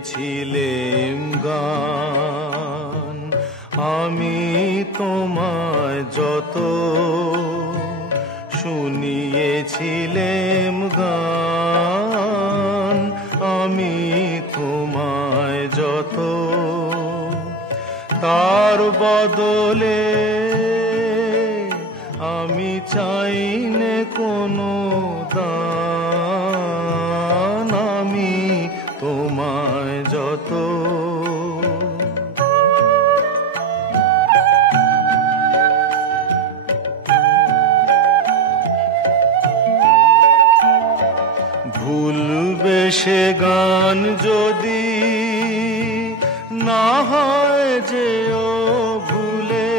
শুনিয়েছিলেম গান, আমি তোমায় যত শুনিয়েছিলেম গান, আমি তোমায় যত, তার বদলে আমি চাইনে কোনো দান, আমি তোমায় যত। ভুলবে সে গান যদি না হয় যেও ভুলে,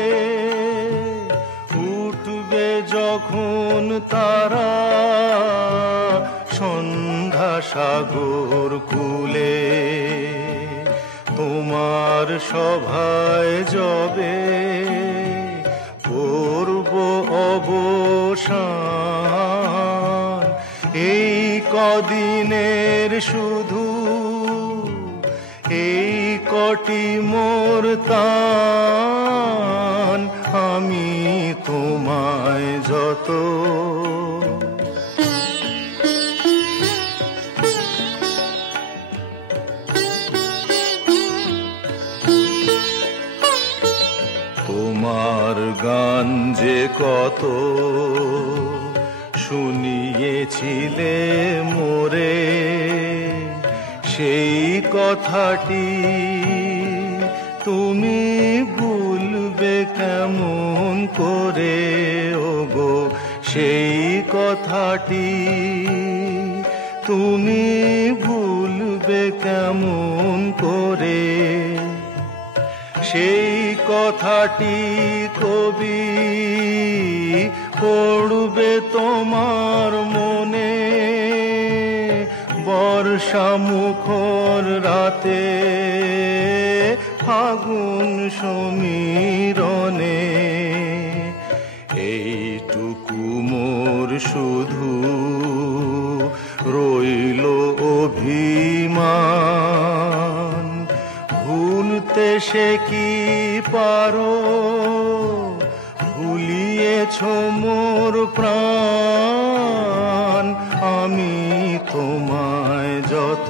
উঠবে যখন তারা সন্ধ্যা সাগর কূলে, তোমার সভায় যবে করব অবসান, এই কদিনের শুধু এই কটি মোর তান, আমি তোমায় যত। তোমার গান যে কত শুনিয়েছিলে মোরে, সেই কথাটি তুমি ভুলবে কেমন করে ওগো, সেই কথাটি তুমি ভুলবে কেমন করে, সেই কথাটি কবি পড়বে তোমার মনে, বর্ষা মুখর রাতে ফাগুন সমীরণে, এইটুকু মোর শুধু রইল অভিমান, ভুলতে সে কি পারো, ভুলিয়েছ মোর প্রাণ, আমি তোমায় যত।